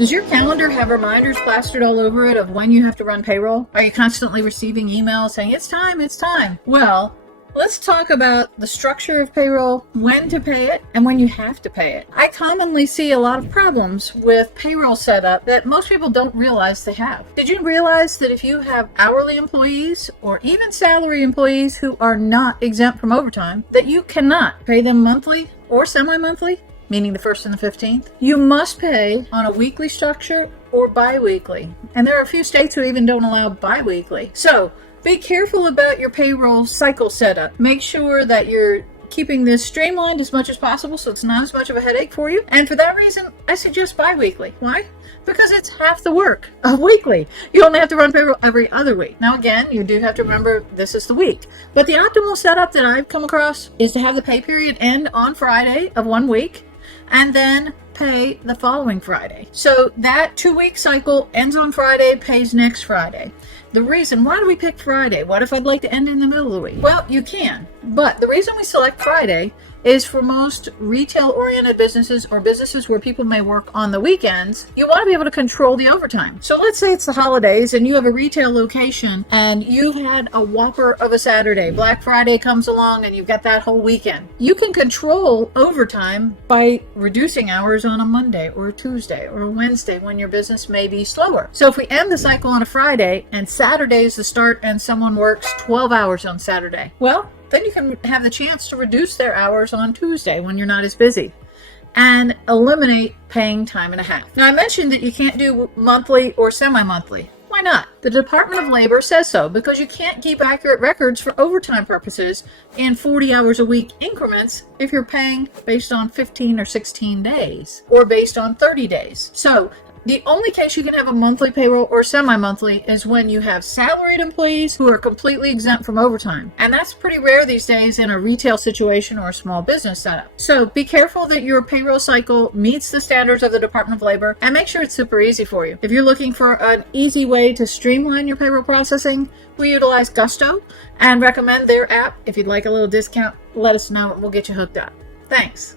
Does your calendar have reminders plastered all over it of when you have to run payroll? Are you constantly receiving emails saying, it's time, it's time? Well, let's talk about the structure of payroll, when to pay it, and when you have to pay it. I commonly see a lot of problems with payroll setup that most people don't realize they have. Did you realize that if you have hourly employees or even salary employees who are not exempt from overtime, that you cannot pay them monthly or semi-monthly? Meaning the 1st and the 15th. You must pay on a weekly structure or bi-weekly. And there are a few states who even don't allow bi-weekly. So be careful about your payroll cycle setup. Make sure that you're keeping this streamlined as much as possible so it's not as much of a headache for you. And for that reason, I suggest bi-weekly. Why? Because it's half the work of weekly. You only have to run payroll every other week. Now again, you do have to remember this is the week. But the optimal setup that I've come across is to have the pay period end on Friday of 1 week, and then pay the following Friday. So that 2-week cycle ends on Friday, pays next Friday. The reason, why do we pick Friday? What if I'd like to end in the middle of the week? Well, you can, but the reason we select Friday is for most retail-oriented businesses or businesses where people may work on the weekends, you want to be able to control the overtime. So let's say it's the holidays and you have a retail location and you had a whopper of a Saturday. Black Friday comes along and you've got that whole weekend. You can control overtime by reducing hours on a Monday or a Tuesday or a Wednesday when your business may be slower. So if we end the cycle on a Friday and Saturday is the start and someone works 12 hours on Saturday, well, then you can have the chance to reduce their hours on Tuesday when you're not as busy and eliminate paying time and a half. Now, I mentioned that you can't do monthly or semi-monthly. Why not? The Department of Labor says so because you can't keep accurate records for overtime purposes in 40 hours a week increments if you're paying based on 15 or 16 days or based on 30 days. So the only case you can have a monthly payroll or semi-monthly is when you have salaried employees who are completely exempt from overtime. And that's pretty rare these days in a retail situation or a small business setup. So be careful that your payroll cycle meets the standards of the Department of Labor and make sure it's super easy for you. If you're looking for an easy way to streamline your payroll processing, we utilize Gusto and recommend their app. If you'd like a little discount, let us know and we'll get you hooked up. Thanks.